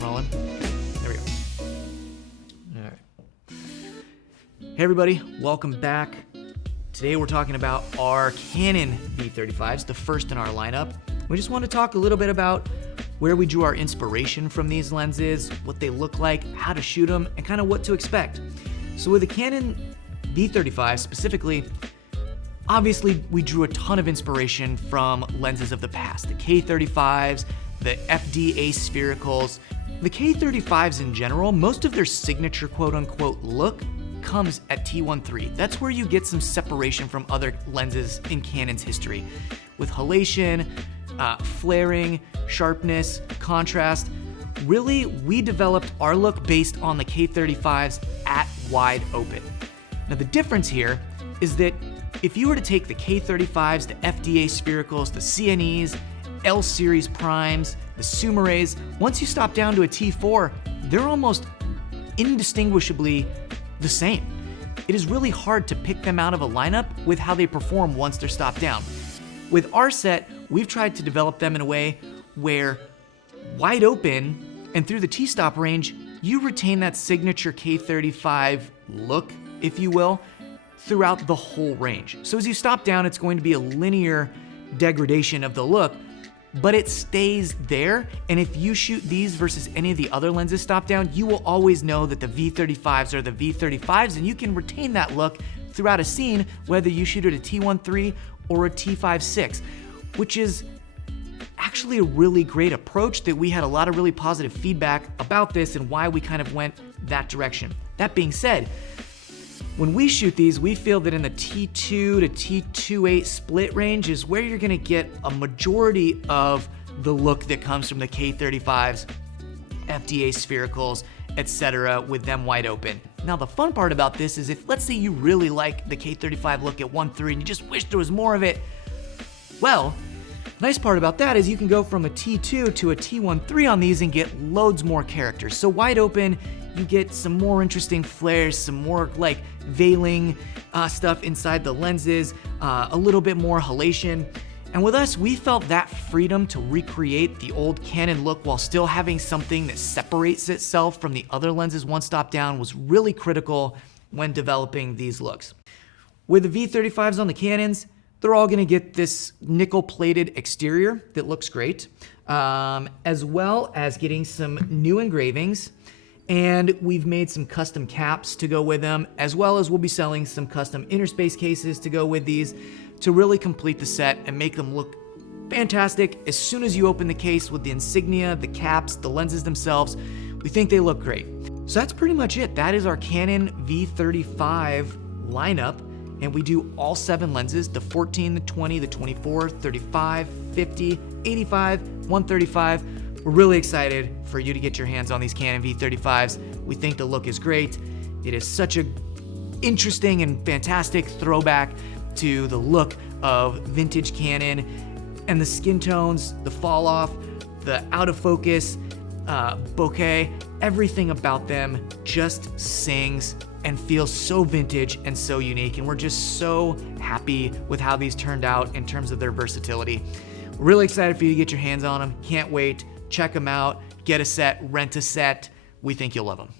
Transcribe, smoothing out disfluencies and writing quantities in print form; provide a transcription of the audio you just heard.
Rolling. There we go. All right. Hey everybody, welcome back. Today we're talking about our Canon V35s, the first in our lineup. We just want to talk a little bit about where we drew our inspiration from these lenses, what they look like, how to shoot them, and kind of what to expect. So with the Canon V35 specifically, obviously we drew a ton of inspiration from lenses of the past, the K35s, the FD sphericals. The K35s in general, most of their signature quote-unquote look comes at T1.3. That's where you get some separation from other lenses in Canon's history. With halation, flaring, sharpness, contrast. Really, we developed our look based on the K35s at wide open. Now the difference here is that if you were to take the K35s, the FDA sphericals, the CNEs, L series primes, the Sumerays, once you stop down to a T4, they're almost indistinguishably the same. It is really hard to pick them out of a lineup with how they perform once they're stopped down. With our set, we've tried to develop them in a way where wide open and through the T-stop range, you retain that signature K35 look, if you will, throughout the whole range. So as you stop down, it's going to be a linear degradation of the look, but it stays there. And if you shoot these versus any of the other lenses stop down, you will always know that the V35s are the V35s, and you can retain that look throughout a scene, whether you shoot at a T1.3 or a T5.6, which is actually a really great approach that we had a lot of really positive feedback about this and why we kind of went that direction. That being said, when we shoot these, we feel that in the T2 to T2.8 split range is where you're gonna get a majority of the look that comes from the K35s, FDA sphericals, etc., with them wide open. Now the fun part about this is if, let's say you really like the K35 look at 1.3 and you just wish there was more of it, well, nice part about that is you can go from a T2 to a T1.3 on these and get loads more characters. So wide open, you get some more interesting flares, some more like veiling stuff inside the lenses, a little bit more halation. And with us, we felt that freedom to recreate the old Canon look while still having something that separates itself from the other lenses one stop down was really critical when developing these looks. With the V35s on the Canons, they're all gonna get this nickel-plated exterior that looks great, as well as getting some new engravings. And we've made some custom caps to go with them, as well as we'll be selling some custom interspace cases to go with these to really complete the set and make them look fantastic. As soon as you open the case with the insignia, the caps, the lenses themselves, we think they look great. So that's pretty much it. That is our Canon V35 lineup. And we do all 7 lenses, the 14, the 20, the 24, 35, 50, 85, 135. We're really excited for you to get your hands on these Canon V35s. We think the look is great. It is such a interesting and fantastic throwback to the look of vintage Canon and the skin tones, the fall off, the out of focus, bokeh, everything about them just sings and feels so vintage and so unique. And we're just so happy with how these turned out in terms of their versatility. We're really excited for you to get your hands on them. Can't wait. Check them out. Get a set, rent a set. We think you'll love them.